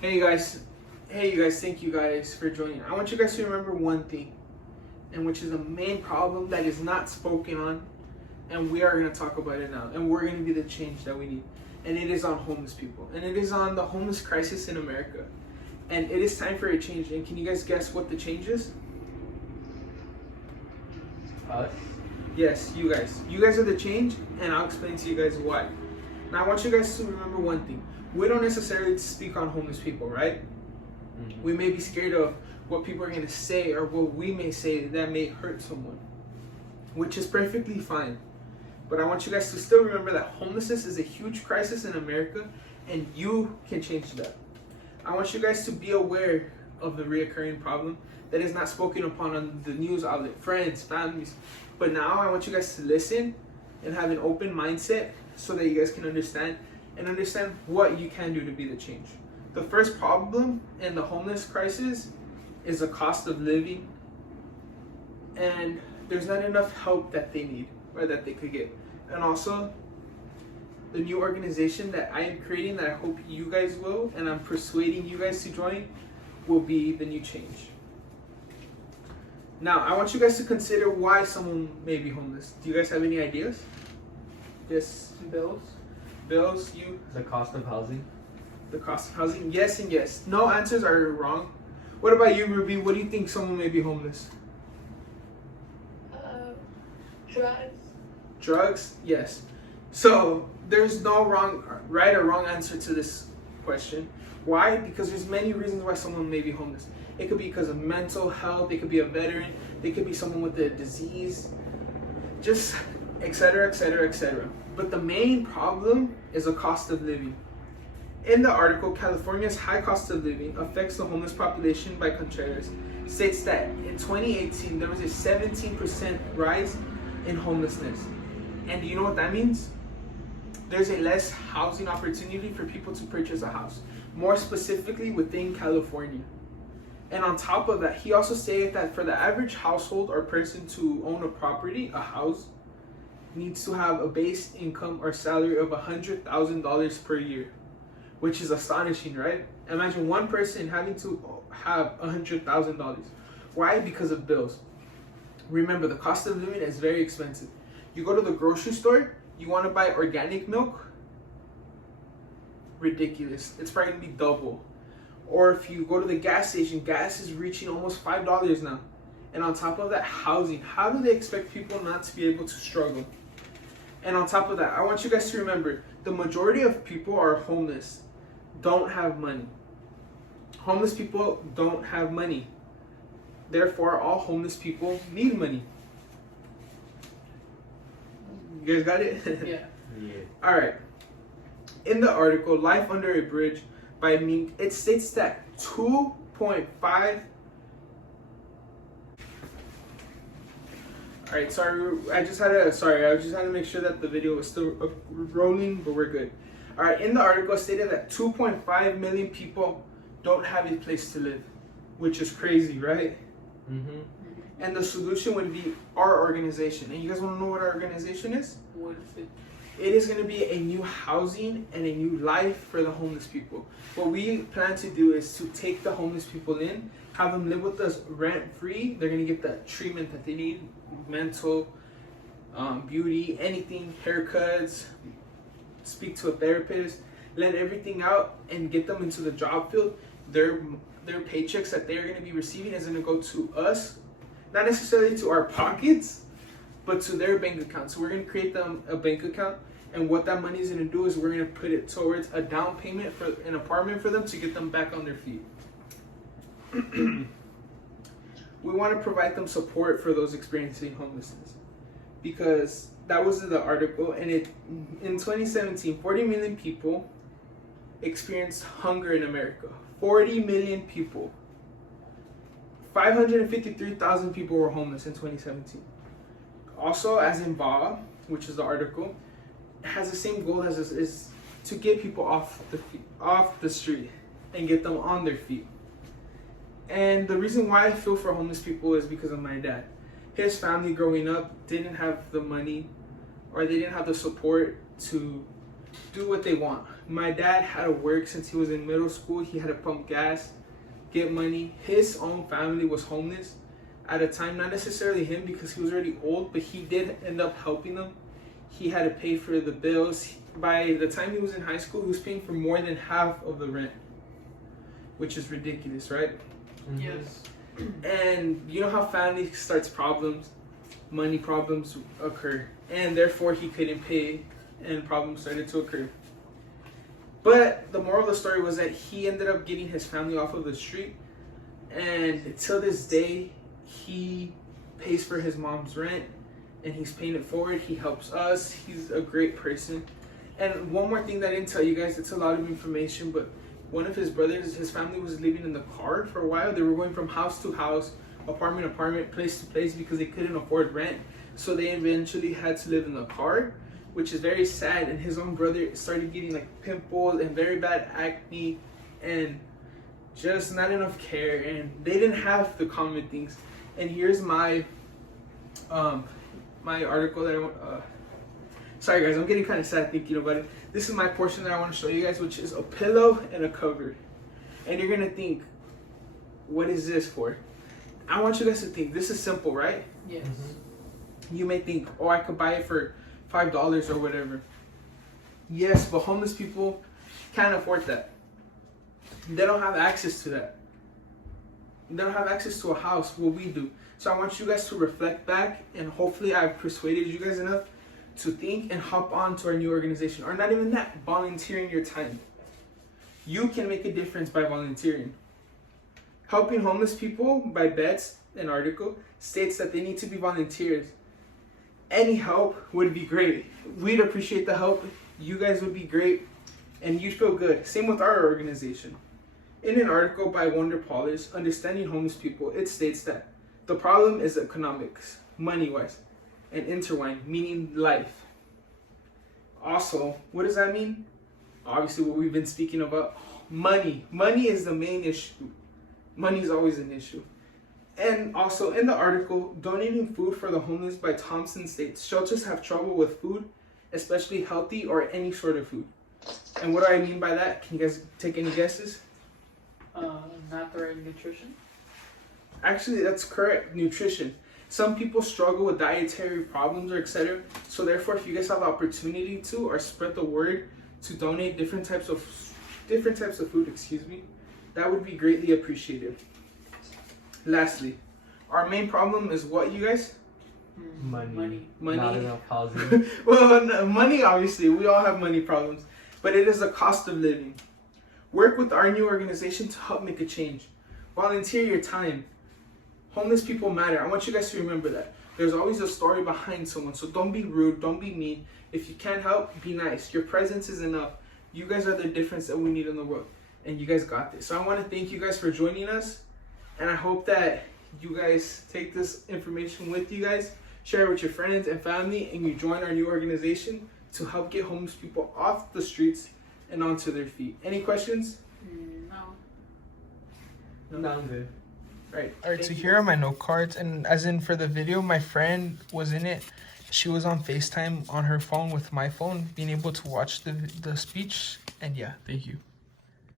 Hey you guys, thank you guys for joining. I want you guys to remember one thing, and which is a main problem that is not spoken on, and we are going to talk about it now, and we're going to be the change that we need. And it is on homeless people, and it is on the homeless crisis in America. And it is time for a change. And can you guys guess what the change is? Us? Yes, you guys. You guys are the change, and I'll explain to you guys why. Now, I want you guys to remember one thing. We don't necessarily speak on homeless people, right? Mm-hmm. We may be scared of what people are going to say or what we may say that may hurt someone, which is perfectly fine. But I want you guys to still remember that homelessness is a huge crisis in America, and you can change that. I want you guys to be aware of the reoccurring problem that is not spoken upon on the news outlet, friends, families. But now I want you guys to listen and have an open mindset so that you guys can understand what you can do to be the change. The first problem in the homeless crisis is the cost of living, and there's not enough help that they need or that they could get. And also, the new organization that I am creating, that I hope you guys will, and I'm persuading you guys to join, will be the new change. Now, I want you guys to consider why someone may be homeless. Do you guys have any ideas? Yes, Bills? Bills, you? The cost of housing? The cost of housing? Yes and yes. No answers are wrong. What about you, Ruby? What do you think someone may be homeless? Drugs. Drugs? Yes. So there's no right or wrong answer to this question. Why? Because there's many reasons why someone may be homeless. It could be because of mental health. It could be a veteran. It could be someone with a disease. Just etc., etc., etc. But the main problem is the cost of living. In the article, California's high cost of living affects the homeless population by Contreras states that in 2018 there was a 17% rise in homelessness. And do you know what that means? There's a less housing opportunity for people to purchase a house, more specifically within California. And on top of that, he also stated that for the average household or person to own a property, a house, needs to have a base income or salary of $100,000 per year, which is astonishing, right? Imagine one person having to have $100,000. Why? Because of bills. Remember, the cost of living is very expensive. You go to the grocery store, you want to buy organic milk, ridiculous. It's probably going to be double. Or if you go to the gas station, gas is reaching almost $5 now. And on top of that, housing. How do they expect people not to be able to struggle? And on top of that, I want you guys to remember, the majority of people are homeless, don't have money. Homeless people don't have money. Therefore, all homeless people need money. You guys got it? Yeah. Yeah. All right. In the article, Life Under a Bridge by Mink, it states that 2.5. All right, I just had to make sure that the video was still rolling, but we're good. All right, in the article, it stated that 2.5 million people don't have a place to live, which is crazy, right? Mm-hmm. And the solution would be our organization. And you guys want to know what our organization is? What is it? It is going to be a new housing and a new life for the homeless people. What we plan to do is to take the homeless people in, have them live with us rent-free. They're going to get the treatment that they need, mental, beauty, anything, haircuts, speak to a therapist, let everything out and get them into the job field. Their paychecks that they're going to be receiving is going to go to us, not necessarily to our pockets, but to their bank account. So we're going to create them a bank account, and what that money is going to do is we're going to put it towards a down payment for an apartment for them to get them back on their feet. We want to provide them support for those experiencing homelessness, because that was the article, and in 2017, 40 million people experienced hunger in America. 40 million people. 553,000 people were homeless in 2017. Also, as in VA, which is the article, has the same goal as this, is to get people off the street and get them on their feet. And the reason why I feel for homeless people is because of my dad. His family growing up didn't have the money, or they didn't have the support to do what they want. My dad had to work since he was in middle school. He had to pump gas, get money. His own family was homeless at a time, not necessarily him because he was already old, but he did end up helping them. He had to pay for the bills. By the time he was in high school, he was paying for more than half of the rent, which is ridiculous, right? Mhm. Yes. And you know how family starts problems, money problems occur, and therefore he couldn't pay, and problems started to occur. But the moral of the story was that he ended up getting his family off of the street, and till this day, he pays for his mom's rent, and he's paying it forward. He helps us. He's a great person. And one more thing that I didn't tell you guys, it's a lot of information, but one of his brothers, his family was living in the car for a while. They were going from house to house, apartment to apartment, place to place because they couldn't afford rent. So they eventually had to live in the car, which is very sad. And his own brother started getting like pimples and very bad acne and just not enough care. And they didn't have the common things. And here's my my article that I want. Sorry guys, I'm getting kind of sad thinking about it. This is my portion that I want to show you guys, which is a pillow and a cover. And you're gonna think, what is this for? I want you guys to think, this is simple, right? Yes. You may think, oh, I could buy it for $5 or whatever. Yes, but homeless people can't afford that. They don't have access to that. They don't have access to a house, what we do. So I want you guys to reflect back, and hopefully I've persuaded you guys enough to think and hop on to our new organization. Or not even that, volunteering your time. You can make a difference by volunteering. Helping homeless people by Betts, an article, states that they need to be volunteers. Any help would be great. We'd appreciate the help. You guys would be great, and you'd feel good. Same with our organization. In an article by Wonder Polish, Understanding Homeless People, it states that the problem is economics, money-wise, and intertwined, meaning life. Also, what does that mean? Obviously, what we've been speaking about, money. Money is the main issue. Money is always an issue. And also, in the article, Donating Food for the Homeless by Thompson states, shelters have trouble with food, especially healthy or any sort of food. And what do I mean by that? Can you guys take any guesses? Not the right nutrition. Actually, that's correct. Nutrition. Some people struggle with dietary problems or etc. So therefore, if you guys have the opportunity to or spread the word to donate different types of food, that would be greatly appreciated. Lastly, our main problem is what, you guys? Money. Money. Not enough housing. Well, money, obviously, we all have money problems, but it is a cost of living. Work with our new organization to help make a change. Volunteer your time. Homeless people matter. I want you guys to remember that. There's always a story behind someone, so don't be rude, don't be mean. If you can't help, be nice. Your presence is enough. You guys are the difference that we need in the world, and you guys got this. So I want to thank you guys for joining us, and I hope that you guys take this information with you guys, share it with your friends and family, and you join our new organization to help get homeless people off the streets and onto their feet. Any questions? No. No, I'm good. Alright, so here are my note cards, and as in for the video, my friend was in it. She was on FaceTime on her phone with my phone, being able to watch the speech, and yeah, thank you.